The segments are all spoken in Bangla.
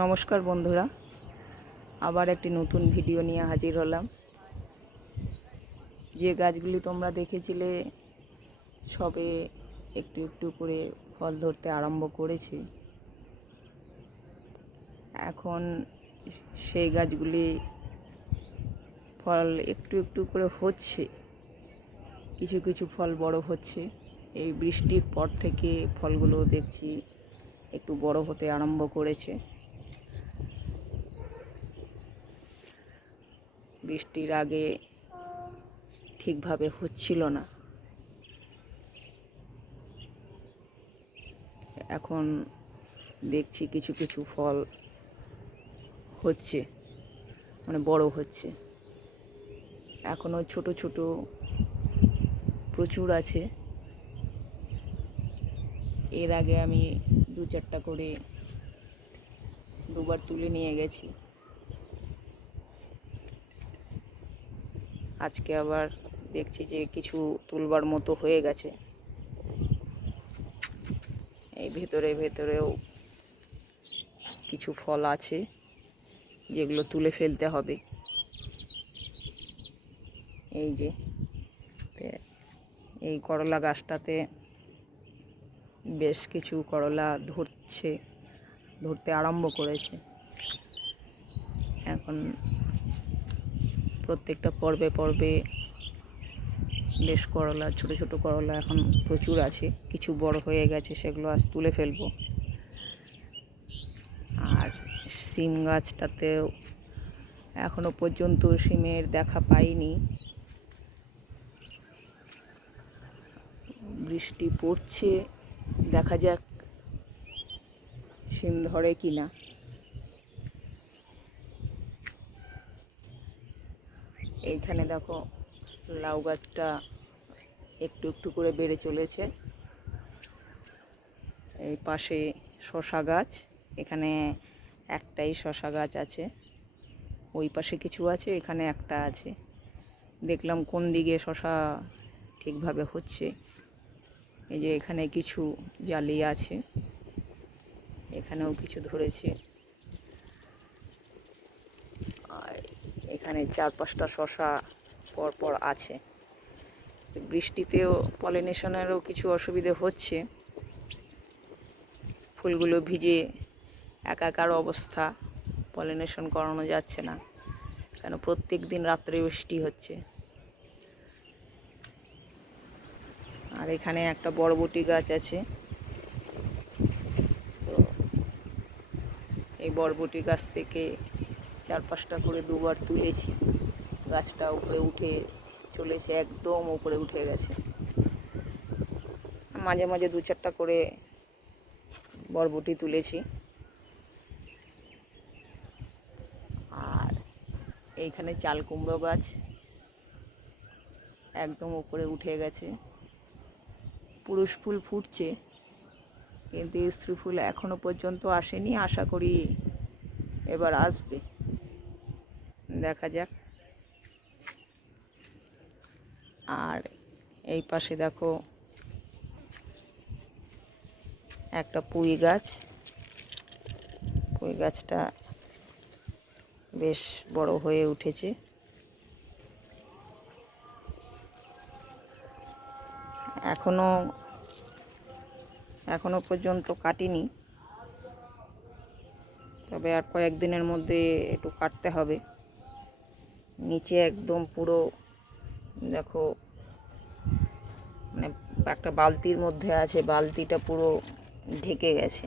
নমস্কার বন্ধুরা, আবার একটি নতুন ভিডিও নিয়ে হাজির হলাম। যে গাছগুলি তোমরা দেখেছিলে, সবে একটু একটু করে ফল ধরতে আরম্ভ করেছে। এখন সেই গাছগুলি ফল একটু একটু করে হচ্ছে, কিছু কিছু ফল বড় হচ্ছে। এই বৃষ্টির পর থেকে ফলগুলো দেখছি একটু বড় হতে আরম্ভ করেছে। বৃষ্টির আগে ঠিকভাবে হচ্ছিল না। এখন দেখছি কিছু কিছু ফল হচ্ছে মানে বড় হচ্ছে। এখনও ছোট ছোট প্রচুর আছে। এর আগে আমি দু চারটা করে দুবার তুলে নিয়ে গেছি। আজকে আবার দেখছি যে কিছু তুলবার মতো হয়ে গেছে। এই ভেতরে ভেতরেও কিছু ফল আছে, যেগুলো তুলে ফেলতে হবে। এই যে এই করলা গাছটাতে বেশ কিছু করলা ধরছে, ধরতে আরম্ভ করেছে। এখন প্রত্যেকটা পর্বে পর্বে বেশ করলা, ছোট ছোট করলা এখন প্রচুর আছে। কিছু বড় হয়ে গেছে, সেগুলো আজ তুলে ফেলব। আর সিম গাছটাতেও এখনও পর্যন্ত সিমের দেখা পাইনি। বৃষ্টি পড়ছে, দেখা যাক সিম ধরে কিনা। এইখানে দেখো লাউ গাছটা একটু একটু করে বেড়ে চলেছে। এই পাশে শশা গাছ, এখানে একটাই শশা গাছ আছে। ওই পাশে কিছু আছে, এখানে একটা আছে। দেখলাম কোন দিকে শশা ঠিকভাবে হচ্ছে। এই যে এখানে কিছু জালি আছে, এখানেও কিছু ধরেছে আর এখানে চার পাঁচটা শশা পরপর আছে। বৃষ্টিতেও, পলিনেশনেরও কিছু অসুবিধে হচ্ছে। ফুলগুলো ভিজে একাকার অবস্থা, পলিনেশন করানো যাচ্ছে না। কেন প্রত্যেক দিন রাত্রে বৃষ্টি হচ্ছে। আর এখানে একটা বরবটি গাছ আছে। তো এই বরবটি গাছ থেকে চার পাঁচটা করে দুবার তুলেছি। গাছটা উপরে উঠে চলেছে, একদম উপরে উঠে গেছে। মাঝে মাঝে দু চারটা করে বরবটি তুলেছি। আর এইখানে চাল কুমড়ো গাছ একদম উপরে উঠে গেছে। পুরুষ ফুল ফুটছে, কিন্তু স্ত্রী ফুল এখনও পর্যন্ত আসেনি। আশা করি এবার আসবে। দেখা যাক। আর এই পাশে দেখো একটা পুঁই গাছ। পুঁই গাছটা বেশ বড় হয়ে উঠেছে। এখনও এখনও পর্যন্ত কাটিনি। তবে আর কয়েকদিনের মধ্যে একটু কাটতে হবে। নিচে একদম পুরো, দেখো মানে একটা বালতির মধ্যে আছে, বালতিটা পুরো ঢেকে গেছে।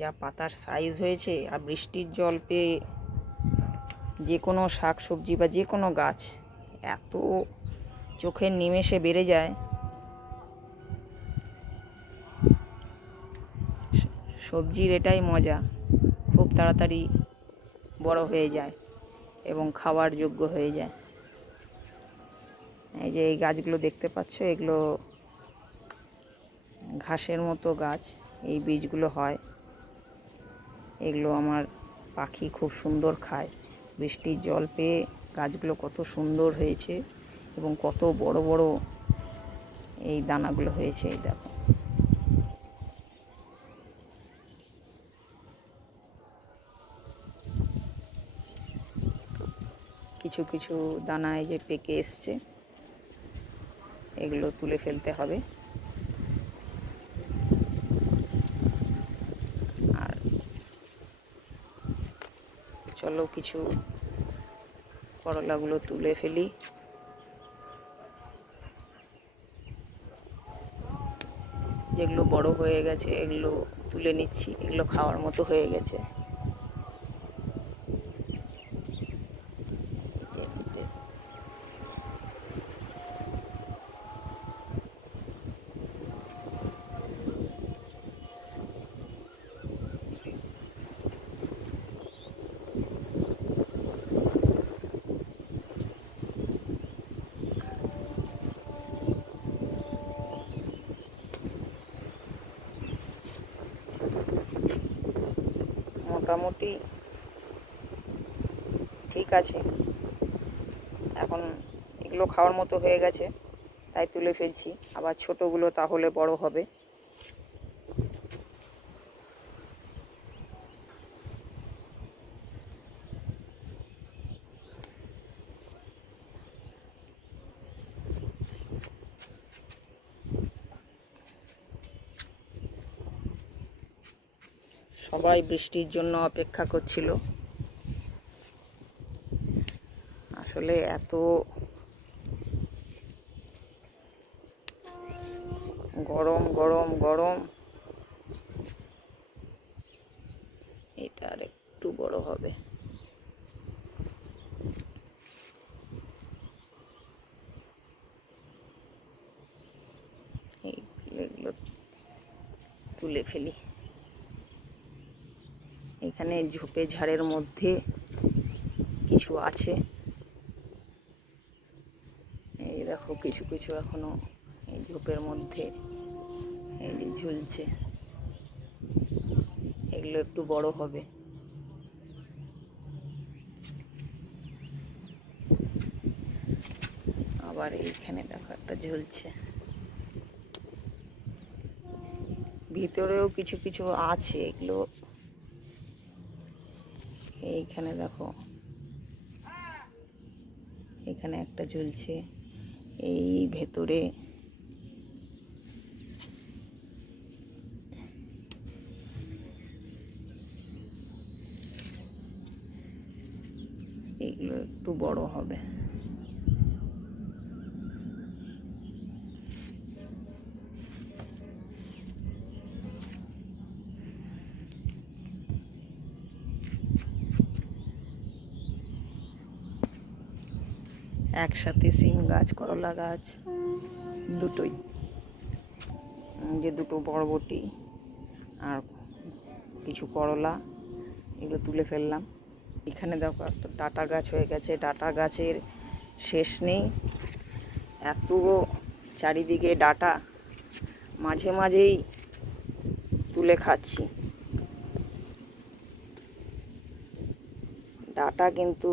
যা পাতার সাইজ হয়েছে আর বৃষ্টির জল পেয়ে যে কোনো শাক সবজি বা যে কোনো গাছ এত চোখের নিমেষে বেড়ে যায়। সবজির এটাই মজা। খুব তাড়াতাড়ি বড় হয়ে যায় এবং খাওয়ার যোগ্য হয়ে যায়। এই যে এই গাছগুলো দেখতে পাচ্ছ, এগুলো ঘাসের মতো গাছ, এই বীজগুলো হয়। এগুলো আমার পাখি খুব সুন্দর খায়। বৃষ্টির জল পেয়ে গাছগুলো কত সুন্দর হয়েছে এবং কত বড় বড় এই দানাগুলো হয়েছে, এই দেখো। কিছু কিছু দানা এই যে পেকে এসছে, এগুলো তুলে ফেলতে হবে। আর চলো কিছু করলাগুলো তুলে ফেলি। যেগুলো বড় হয়ে গেছে, এগুলো তুলে নিচ্ছি, এগুলো খাওয়ার মতো হয়ে গেছে। মোটামুটি ঠিক আছে। এখন এগুলো খাওয়ার মতো হয়ে গেছে, তাই তুলে ফেলছি। আবার ছোটোগুলো তাহলে বড় হবে। সবাই বৃষ্টির জন্য অপেক্ষা করছিল। আসলে এত গরম গরম গরম। এটা আর একটু বড় হবে এইগুলো এগুলো তুলে ফেলি এখানে ঝোপে ঝাড়ের মধ্যে কিছু আছে। এই দেখো, কিছু কিছু এখনও এই ঝোপের মধ্যে এই যে ঝুলছে। এগুলো একটু বড় হবে। আবার এইখানে দেখো একটা ঝুলছে। ভিতরেও কিছু কিছু আছে, এগুলো এইখানে দেখো। এখানে একটা ঝুলছে। এই ভেতরে এগুলো একটু বড় হবে। একসাথে সিম গাছ, করলা গাছ, দুটোই। যে দুটো বরবটি আর কিছু করলা, এগুলো তুলে ফেললাম। এখানে দেখো একটা ডাটা গাছ হয়ে গেছে। ডাটা গাছের শেষ নেই। এত চারিদিকে ডাটা মাঝে মাঝেই তুলে খাচ্ছি। ডাটা কিন্তু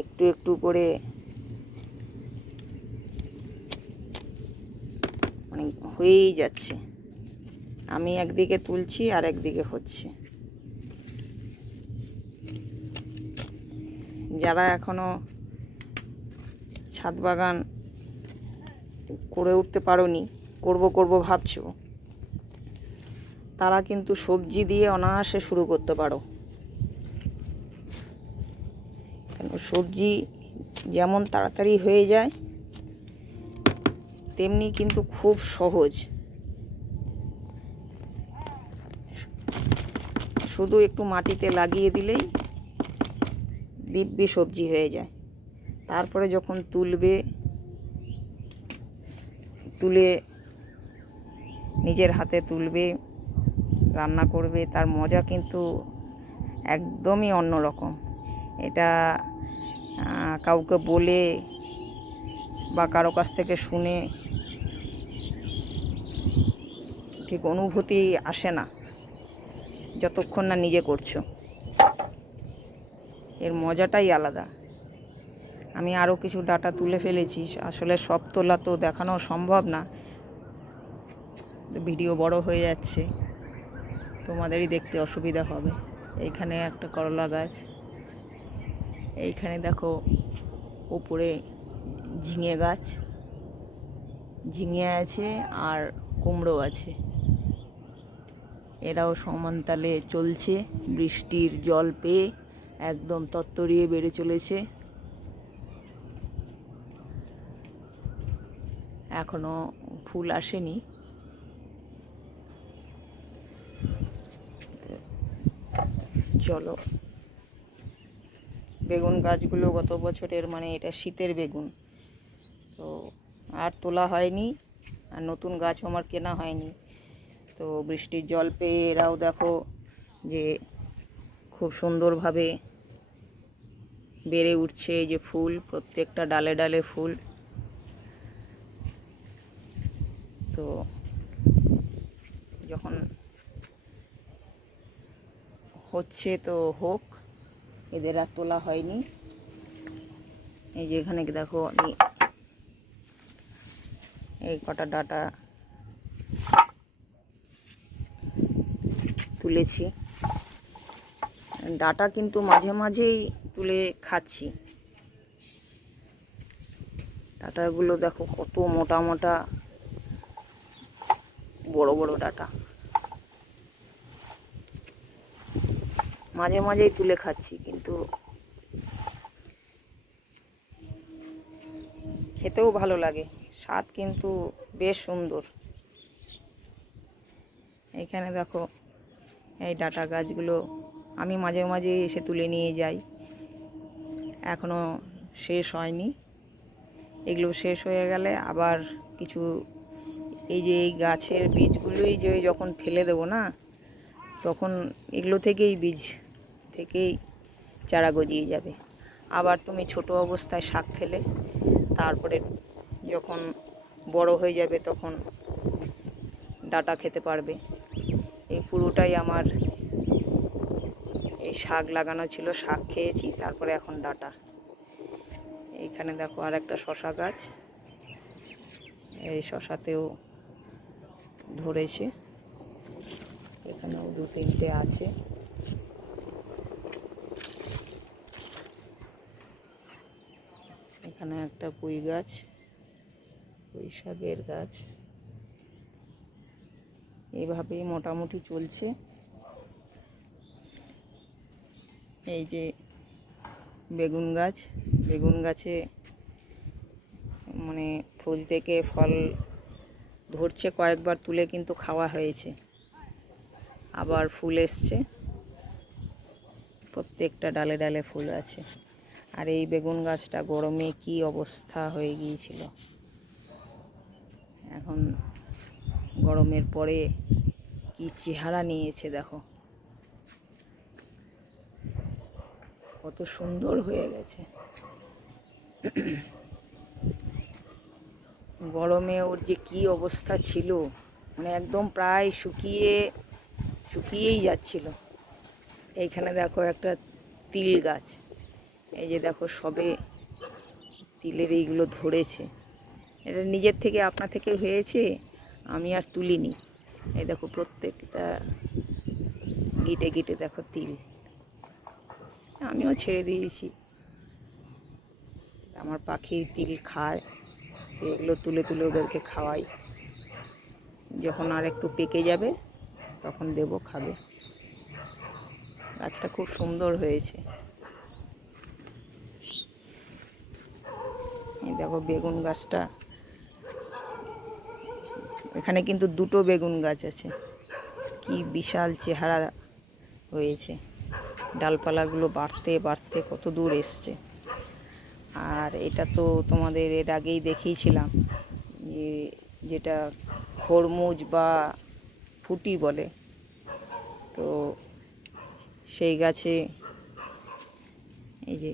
একটু একটু করে মানে হয়েই যাচ্ছে। আমি একদিকে তুলছি আর একদিকে হচ্ছে। যারা এখনও ছাদ বাগান করে উঠতে পারোনি, করব করব ভাবছ, তারা কিন্তু সবজি দিয়ে অনায়াসে শুরু করতে পারো কেন সবজি যেমন তাড়াতাড়ি হয়ে যায়, তেমনি কিন্তু খুব সহজ। শুধু একটু মাটিতে লাগিয়ে দিলেই দিব্যি সবজি হয়ে যায়। তারপরে যখন তুলবে, তুলে নিজের হাতে তুলবে, রান্না করবে, তার মজা কিন্তু একদমই অন্যরকম। এটা কাউকে বলে বা কারও কাছ থেকে শুনে ঠিক অনুভূতি আসে না, যতক্ষণ না নিজে করছ। এর মজাটাই আলাদা। আমি আরও কিছু ডাটা তুলে ফেলেছি, আসলে সব তোলা তো দেখানো সম্ভব না। ভিডিও বড় হয়ে যাচ্ছে, তোমাদেরই দেখতে অসুবিধা হবে। এইখানে একটা করলা গাছ। এইখানে দেখো ওপরে ঝিঙে গাছ, ঝিঙে আছে আর কুমড়ো আছে। এরাও সমানতালে চলছে, বৃষ্টির জল পেয়ে একদম তত্তরিয়ে বেড়ে চলেছে। এখনও ফুল আসেনি। চলো বেগুন গাছগুলো গত বছরের মানে এটা শীতের বেগুন। তো আর তোলা হয়নি, আর নতুন গাছও আমার কেনা হয়নি। তো বৃষ্টির জল পেয়ে এরাও দেখো যে খুব সুন্দরভাবে বেড়ে উঠছে এই যে ফুল, প্রত্যেকটা ডালে ডালে ফুল। তো যখন হচ্ছে তো হোক এদের আর তোলা হয়নি। এই যে এখানে দেখো, আমি এই কটা ডাটা তুলেছি। ডাটা কিন্তু মাঝে মাঝেই তুলে খাচ্ছি। ডাটাগুলো দেখো কত মোটা মোটা, বড় বড় ডাটা। মাঝে মাঝেই তুলে খাচ্ছি, কিন্তু খেতেও ভালো লাগে। স্বাদ কিন্তু বেশ সুন্দর। এখানে দেখো, এই ডাটা গাছগুলো আমি মাঝে মাঝে এসে তুলে নিয়ে যাই। এখনও শেষ হয়নি। এগুলো শেষ হয়ে গেলে আবার কিছু, এই যে এই গাছের বীজগুলোই যে যখন ফেলে দেবো না, তখন এগুলো থেকেই বীজ থেকেই চারা গজিয়ে যাবে। আবার তুমি ছোট অবস্থায় শাক খেলে তারপরে যখন বড় হয়ে যাবে তখন ডাটা খেতে পারবে। এই পুরোটাই আমার এই শাক লাগানো ছিল, শাক খেয়েছি, তারপরে এখন ডাটা। এইখানে দেখো আর একটা শশা গাছ, এই শশাতেও ধরেছে। এখানেও দু তিনটে আছে। এখানে একটা পুঁই গাছ, পুঁই শাকের গাছ। এইভাবেই মোটামুটি চলছে। এই যে বেগুন গাছ, বেগুন গাছে মানে ফুল থেকে ফল ধরছে কয়েকবার তুলে কিন্তু খাওয়া হয়েছে। আবার ফুল এসছে। প্রত্যেকটা ডালে ডালে ফুল আছে। আর এই বেগুন গাছটা গরমে কি অবস্থা হয়ে গিয়েছিল? এখন গরমের পরে কি চেহারা নিয়েছে দেখো। কত সুন্দর হয়ে গেছে। গরমে ওর যে কি অবস্থা ছিল মানে একদম প্রায় শুকিয়ে, শুকিয়েই যাচ্ছিল। এইখানে দেখো একটা তিল গাছ। এই যে দেখো সবে তিলের এইগুলো ধরেছে। এটা নিজের থেকে আপনা থেকে হয়েছে, আমি আর তুলিনি। এই দেখো প্রত্যেকটা গিটে গিটে দেখো তিল। আমিও ছেড়ে দিয়েছি। আমার পাখি তিল খায়, এগুলো তুলে তুলে ওদেরকে খাওয়াই। যখন আর একটু পেকে যাবে, তখন দেব খাবে। গাছটা খুব সুন্দর হয়েছে। এই দেখো বেগুন গাছটা। এখানে কিন্তু দুটো বেগুন গাছ আছে। কি বিশাল চেহারা হয়েছে। ডালপালাগুলো বাড়তে বাড়তে কত দূর এসছে। আর এটা তো তোমাদের এর আগেই দেখিয়েছিলাম যে যেটা খরমুজ বা ফুটি বলে। তো সেই গাছে এই যে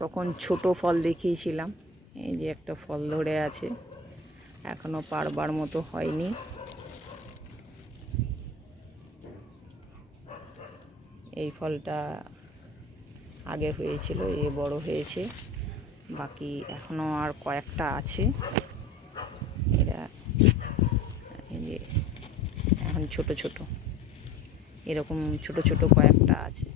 তখন ছোট ফল দেখিয়েছিলাম। এই যে একটা ফল ধরে আছে, এখনও পারবার মতো হয়নি। এই ফলটা আগে হয়েছিল, এ বড় হয়েছে, বাকি এখনও আর কয়েকটা আছে। এরা এই যে এখন ছোট ছোট, এরকম ছোট ছোট কয়েকটা আছে।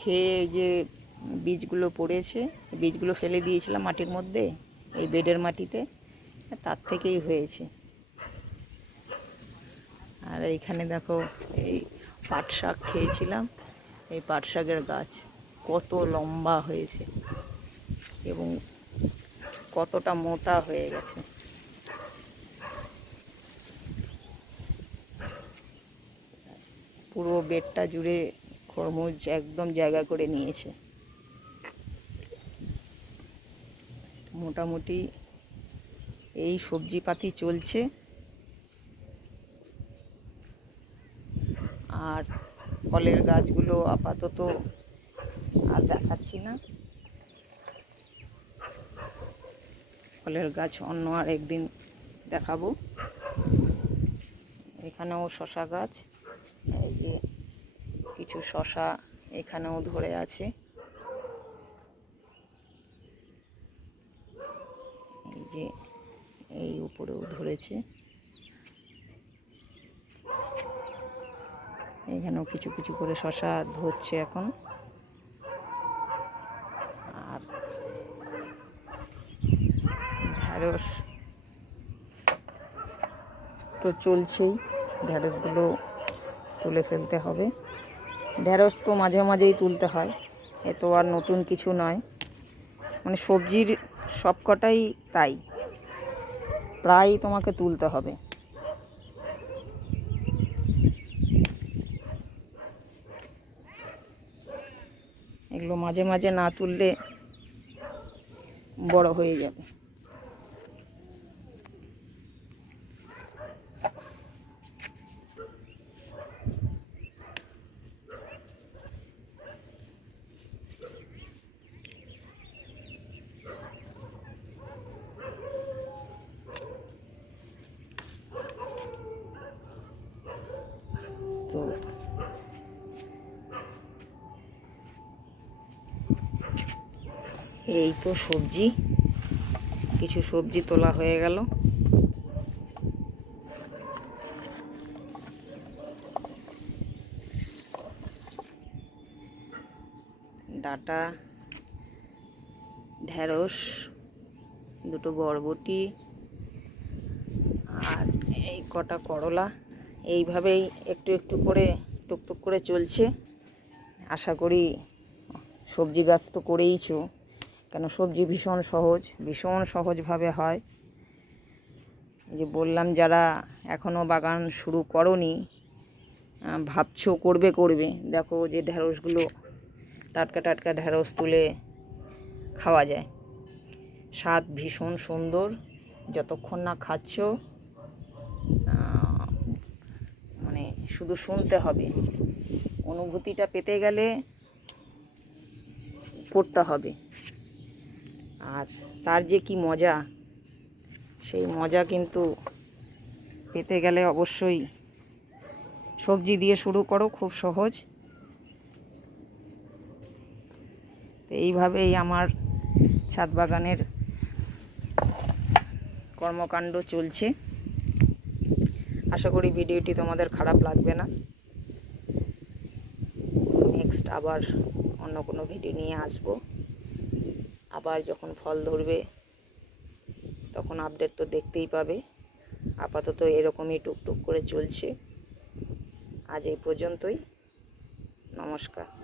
খেয়ে যে বীজগুলো পড়েছে। বীজগুলো ফেলে দিয়েছিলাম মাটির মধ্যে, এই বেডের মাটিতে। তার থেকেই হয়েছে। আর এইখানে দেখো, এই পাট শাক খেয়েছিলাম। এই পাট শাকের গাছ কত লম্বা হয়েছে এবং কতটা মোটা হয়ে গেছে। পুরো বেডটা জুড়ে খরমুজ একদম জায়গা করে নিয়েছে। মোটামুটি এই সবজিপাতি চলছে। আর ফলের গাছগুলো আপাতত আর দেখাচ্ছি না। ফলের গাছ অন্য আর একদিন দেখাবো। এখানেও শশা গাছ, এই যে কিছু শশা এখানেও ধরে আছে এই যে এই উপরেও ধরেছে। এখানেও কিছু কিছু করে শশা ধরছে এখন। আর ঢ্যাঁড়স তো চলছেই। ঢ্যাঁড়সগুলো তুলে ফেলতে হবে। ঢ্যাঁড়স তো মাঝে মাঝেই তুলতে হয়। এ তো আর নতুন কিছু নয়। মানে সবজির সবকটাই তাই। প্রায় তোমাকে তুলতে হবে। এগুলো মাঝে মাঝে না তুললে বড় হয়ে যাবে তো এই তো সবজি। কিছু সবজি তোলা হয়ে গেল। ডাটা, ঢেঁড়স, দুটো বরবটি, আর এই কটা করলা। এইভাবেই একটু একটু করে, টুকটুক করে চলছে। আশা করি সবজি গাছ তো করেইছো। কেন সবজি ভীষণ সহজ, ভীষণ সহজভাবে হয়। যে বললাম, যারা এখনও বাগান শুরু করনি ভাবছ করবে করবে। দেখো যে ঢ্যাঁড়সগুলো টাটকা টাটকা ঢ্যাঁড়স তুলে খাওয়া যায়। স্বাদ ভীষণ সুন্দর, যতক্ষণ না খাচ্ছ মানে শুধু শুনতে হবে। অনুভূতিটা পেতে গেলে করতে হবে। আর তার যে কি মজা, সেই মজা কিন্তু পেতে গেলে অবশ্যই সবজি দিয়ে শুরু করো, খুব সহজ। তো এইভাবেই আমার ছাদ বাগানের কর্মকাণ্ড চলছে। আশা করি ভিডিওটি তোমাদের খারাপ লাগবে না। নেক্সট আবার অন্য কোনো ভিডিও নিয়ে আসব। আবার যখন ফল ধরবে, তখন আপডেট তো দেখতেই পাবে। আপাতত এরকমই টুকটুক করে চলছে। আজ এই পর্যন্তই। নমস্কার।